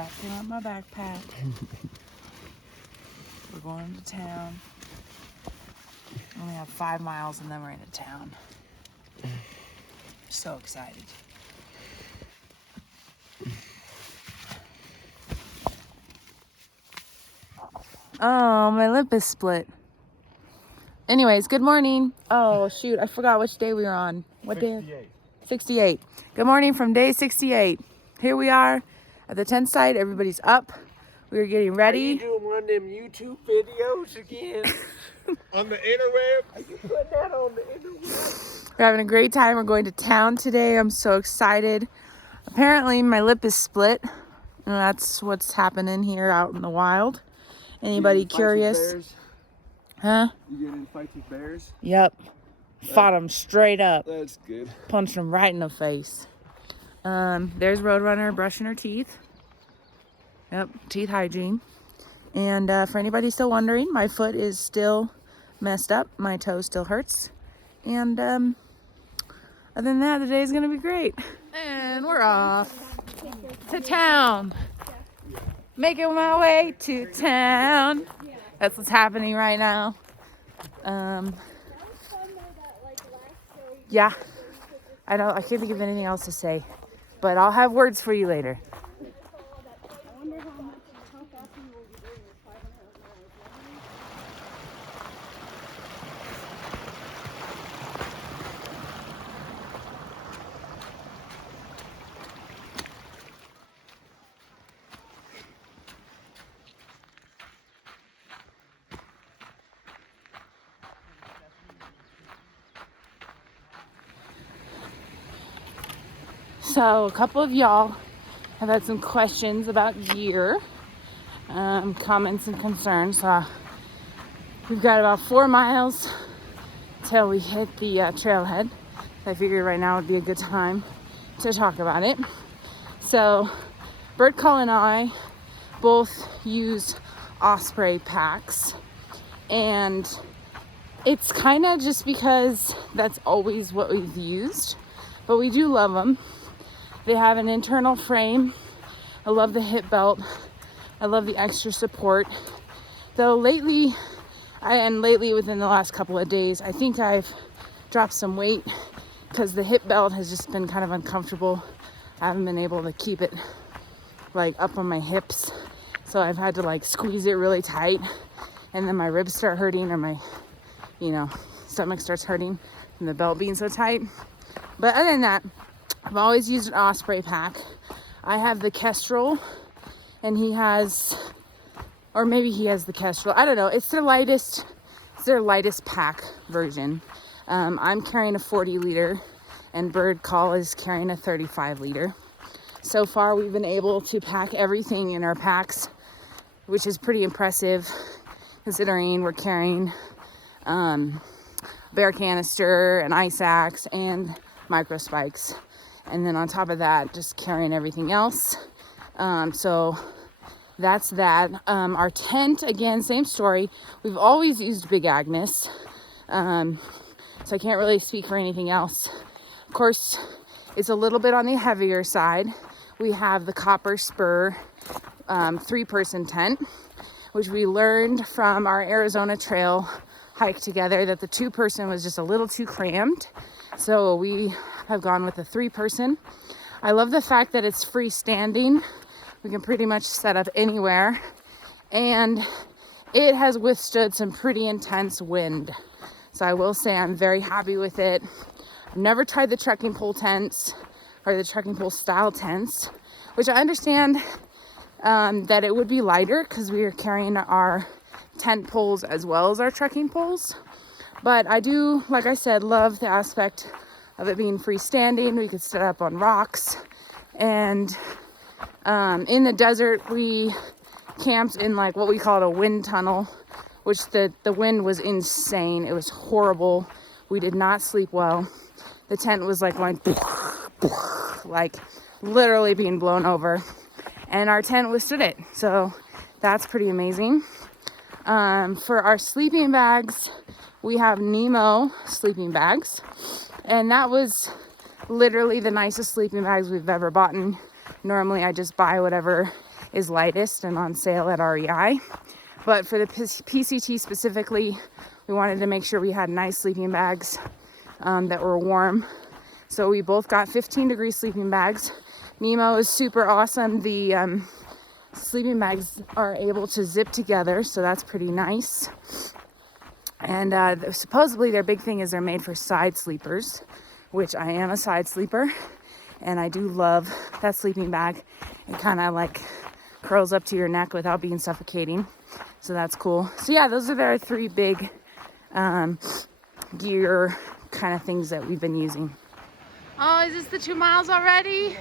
Packing up my backpack. We're going to town. We only have 5 miles and then we're into town. So excited. Oh, my lip is split. Anyways, good morning. Oh, shoot. I forgot which day we were on. What 68. day? 68. Good morning from day 68. Here we are at the tent site. Everybody's up. We are getting ready. Are you doing one of them YouTube videos again? On the interweb? Are you putting that on the interweb? We're having a great time. We're going to town today. I'm so excited. Apparently, my lip is split. And that's what's happening here out in the wild. Anybody curious? Huh? You get in fights with bears? Yep. Fought them straight up. That's good. Punched them right in the face. There's Roadrunner brushing her teeth. Yep, teeth hygiene. And for anybody still wondering, my foot is still messed up. My toe still hurts. And other than that, the day's gonna be great. And we're off to town. Making my way to town. That's what's happening right now. Yeah, I can't think of anything else to say, but I'll have words for you later. So a couple of y'all have had some questions about gear, comments and concerns. We've got about 4 miles till we hit the trailhead. I figured right now would be a good time to talk about it. So Bird Call and I both use Osprey packs, and it's kind of just because that's always what we've used, but we do love them. They have an internal frame. I love the hip belt. I love the extra support. Though lately within the last couple of days, I think I've dropped some weight because the hip belt has just been kind of uncomfortable. I haven't been able to keep it like up on my hips. So I've had to like squeeze it really tight, and then my ribs start hurting, or my, stomach starts hurting from the belt being so tight. But other than that, I've always used an Osprey pack. I have the Kestrel, and he has, or maybe he has the Kestrel. I don't know. It's their lightest pack version. I'm carrying a 40 liter, and Bird Call is carrying a 35 liter. So far, we've been able to pack everything in our packs, which is pretty impressive considering we're carrying bear canister, an ice axe, and micro spikes. And then on top of that, just carrying everything else. So that's that. Our tent, again, same story. We've always used Big Agnes. So I can't really speak for anything else. Of course, it's a little bit on the heavier side. We have the Copper Spur 3-person tent, which we learned from our Arizona Trail hike together that the 2-person was just a little too crammed. So we have gone with a 3-person. I love the fact that it's freestanding. We can pretty much set up anywhere. And it has withstood some pretty intense wind. So I will say I'm very happy with it. I've never tried the trekking pole tents or the trekking pole style tents, which I understand that it would be lighter because we are carrying our tent poles as well as our trekking poles. But I do, like I said, love the aspect of it being freestanding. We could set up on rocks. And in the desert, we camped in like what we called a wind tunnel, which the wind was insane. It was horrible. We did not sleep well. The tent was like going like literally being blown over. And our tent withstood it. So that's pretty amazing. For our sleeping bags, we have NOBO sleeping bags. And that was literally the nicest sleeping bags we've ever bought. Normally I just buy whatever is lightest and on sale at REI. But for the PCT specifically, we wanted to make sure we had nice sleeping bags that were warm. So we both got 15-degree sleeping bags. Nemo is super awesome. The sleeping bags are able to zip together, so that's pretty nice. And supposedly their big thing is they're made for side sleepers, which I am a side sleeper. And I do love that sleeping bag. It kind of like curls up to your neck without being suffocating. So that's cool. So yeah, those are their 3 big gear kind of things that we've been using. Oh, is this the 2 miles already?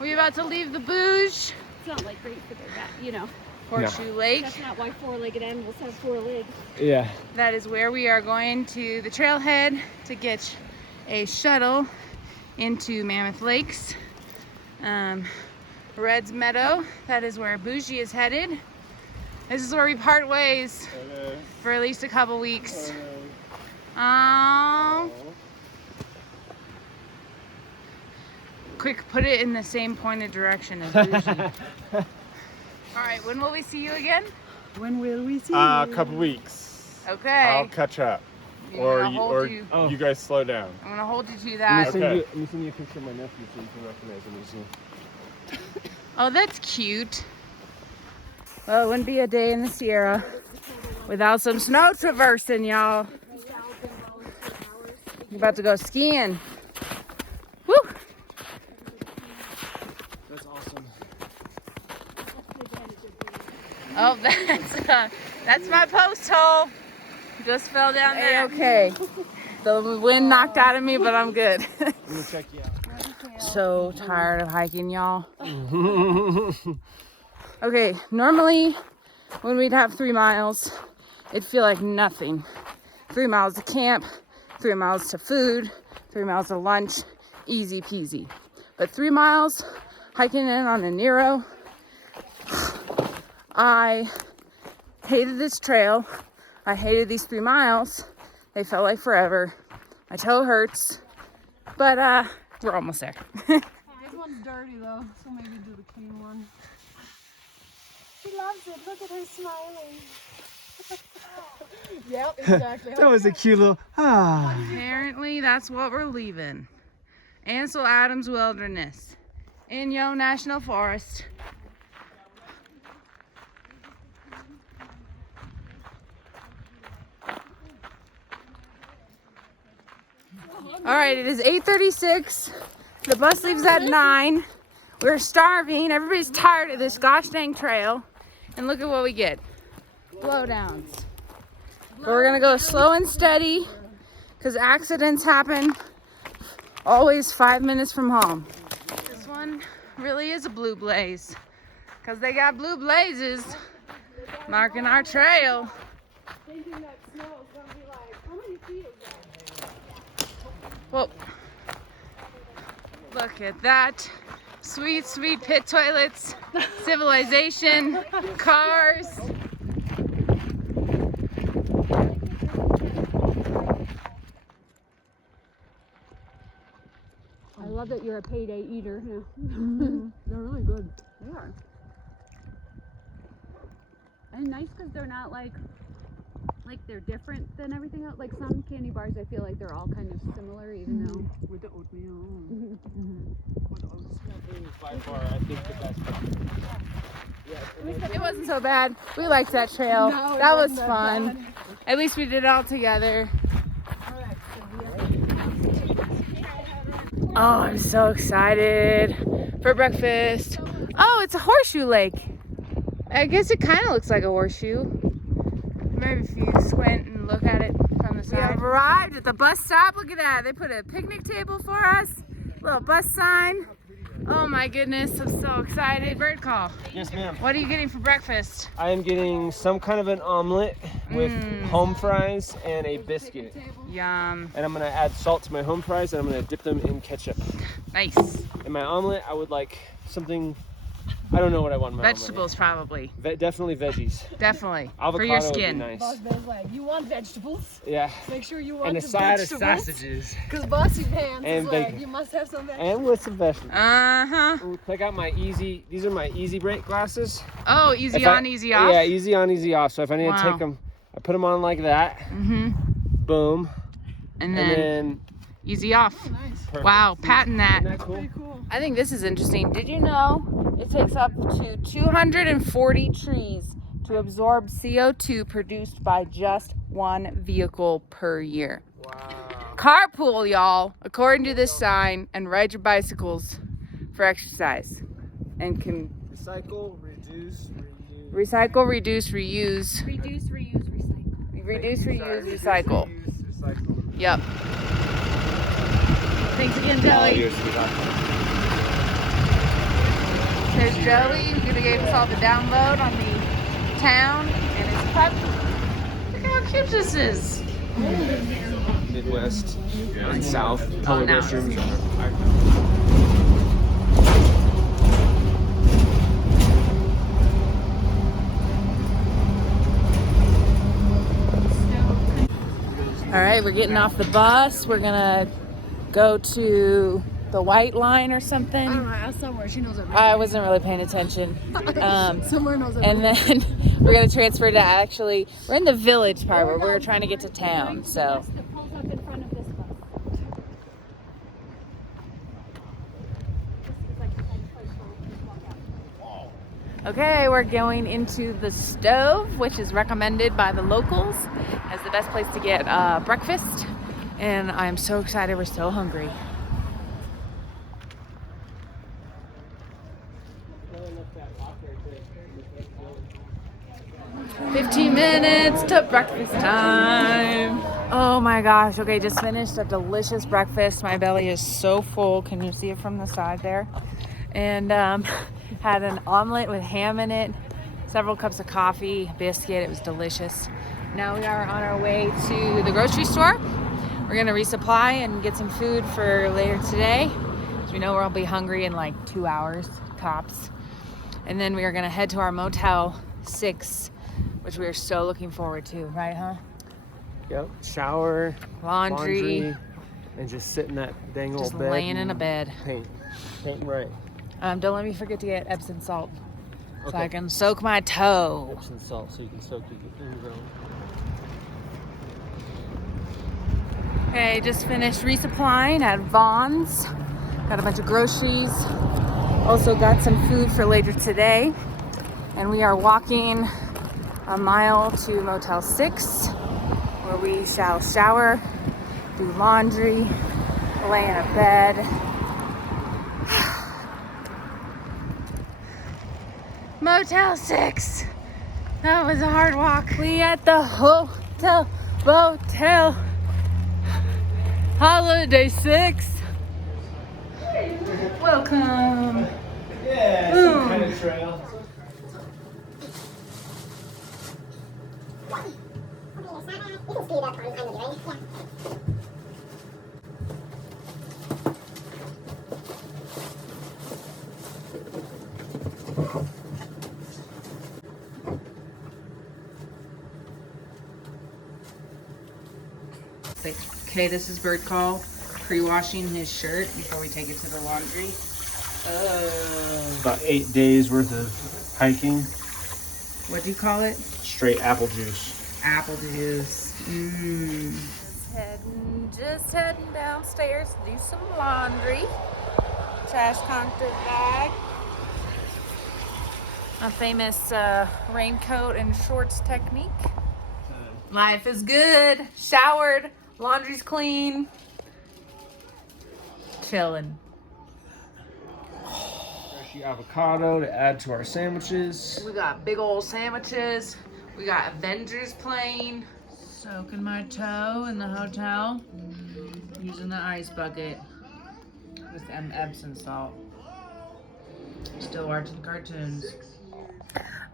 We about to leave the Boujee. It's not like great for their back, you know. Horseshoe Lake. That's not why 4-legged animals have 4 legs. Yeah. That is where we are going to the Trailhead to get a shuttle into Mammoth Lakes. Red's Meadow, that is where Boujee is headed. This is where we part ways for at least a couple weeks. Quick, put it in the same pointed direction as Boujee. All right, when will we see you again? When will we see you? A couple weeks. Okay. I'll catch up. Or you you guys slow down. I'm gonna hold you to that. Okay. Let me send you a picture of my nephew so you can recognize him. Oh, that's cute. Well, it wouldn't be a day in the Sierra without some snow traversing, y'all. You're about to go skiing. Woo! That's awesome. Oh, that's my post hole. Just fell down there. Okay. The wind knocked out of me, but I'm good. Let me check you out. So tired of hiking, y'all. Okay, normally when we'd have 3 miles, it'd feel like nothing. 3 miles to camp, 3 miles to food, 3 miles to lunch, easy peasy. But 3 miles hiking in on a Nero, I hated this trail. I hated these 3 miles. They felt like forever. My toe hurts, but we're almost there. This one's dirty though, so maybe do the clean one. She loves it. Look at her smiling. Yep, exactly. That was a cute little Apparently, that's what we're leaving. Ansel Adams Wilderness, Inyo National Forest. All right, it is 8:36. The bus leaves at 9. We're starving. Everybody's tired of this gosh dang trail. And look at what we get. Blowdowns. But we're gonna go slow and steady because accidents happen always 5 minutes from home. This one really is a blue blaze because they got blue blazes marking our trail. Thinking that snow is gonna be like, how many feet is that? Well, look at that. Sweet, sweet pit toilets, civilization, cars. I love that you're a payday eater. Yeah. They're really good. They are. And nice because they're not like they're different than everything else. Like some candy bars, I feel like they're all kind of similar, even though with the oatmeal. With the oats. By far, I think the best. It wasn't so bad. We liked that trail. No, it that was wasn't that fun. bad. At least we did it all together. Oh, I'm so excited for breakfast. Oh, it's a horseshoe lake. I guess it kind of looks like a horseshoe. Maybe if you squint and look at it from the side. We have arrived at the bus stop. Look at that. They put a picnic table for us. Little bus sign. Oh my goodness, I'm so excited. Bird call. Yes, ma'am. What are you getting for breakfast? I am getting some kind of an omelet with home fries and a biscuit. Yum. And I'm gonna add salt to my home fries and I'm gonna dip them in ketchup. Nice. In my omelet, I would like something I don't know what I want in my Vegetables, probably. Definitely veggies. Definitely. Avocado For your would be skin. nice. Boss Man's like, you want vegetables? Yeah. Make sure you want And a some side of vegetables. sausages. Because Bossy Pants And is like, bacon. you must have some vegetables. And with some vegetables. Uh-huh. Ooh, check out my easy. These are my easy break glasses. Oh, easy If on, easy off? Yeah, easy on, easy off. So if I need to Wow. take them, I put them on like that. Mm-hmm. Boom. And then easy off. Oh, nice. Perfect. Wow, patent that. Isn't that cool? Pretty cool. I think this is interesting. Did you know it takes up to 240 trees to absorb CO2 produced by just one vehicle per year? Wow. Carpool, y'all, according to this sign, and ride your bicycles for exercise. And can Recycle, reduce, reuse. recycle, reduce, reuse. Reduce, reuse, recycle. Reduce, reuse, Sorry, recycle. Reduce, recycle. Yep. Thanks again, Oh, Joey. here's sweetheart. There's Joey, who's gonna give us all the download on the town and his puppy. Look how cute this is. Midwest and South. Public no. restrooms are. All right, we're getting off the bus. We're gonna go to the White Line or I don't something. know, ask somewhere. She knows everything. I wasn't really paying attention. Somewhere knows everything. And then we're gonna transfer to we're in the village part where we're trying to get to town. So That pulls up in front of this bus. This is like the kind of place where we just walk out. okay, we're going into the Stove, which is recommended by the locals as the best place to get breakfast. And I'm so excited. We're so hungry. 15 minutes to breakfast time. Oh my gosh. Okay, just finished a delicious breakfast. My belly is so full. Can you see it from the side there? And had an omelet with ham in it, several cups of coffee, biscuit. It was delicious. Now we are on our way to the grocery store. We're gonna resupply and get some food for later today. As we know, we'll be hungry in like 2 hours, tops. And then we are gonna head to our Motel 6, which we are so looking forward to, right, huh? Yep. Shower, Laundry, and just sit in that dang old just bed. laying in a and bed. Paint right. Don't let me forget to get Epsom salt so Okay. I can soak my toe. Epsom salt so you can soak your ingrown. Okay, just finished resupplying at Vaughn's. Got a bunch of groceries. Also got some food for later today. And we are walking a mile to Motel 6, where we shall shower, do laundry, lay in a bed. Motel 6. That was a hard walk. We at the hotel, motel. Holiday 6. Welcome. Yeah, Boom. kind of trail. Okay, this is Bird Call pre-washing his shirt before we take it to the laundry. About 8 days worth of hiking. What do you call it? Straight apple juice. Apple juice. Mmm. Just heading downstairs to do some laundry. Trash compactor bag. A famous raincoat and shorts technique. Life is good. Showered. Laundry's clean. Chilling. Freshy avocado to add to our sandwiches. We got big old sandwiches. We got Avengers playing. Soaking my toe in the hotel. Using the ice bucket with Epsom salt. Still watching cartoons.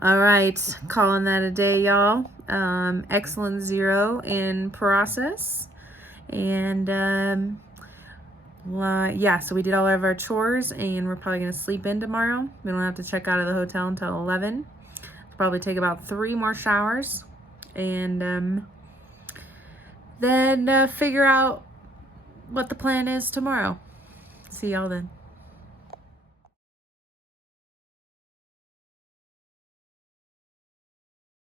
All right, calling that a day, y'all. Excellent 0 in process. And yeah, so we did all of our chores, and we're probably going to sleep in tomorrow. We don't have to check out of the hotel until 11. Probably take about 3 more showers, and then figure out what the plan is tomorrow. See y'all then.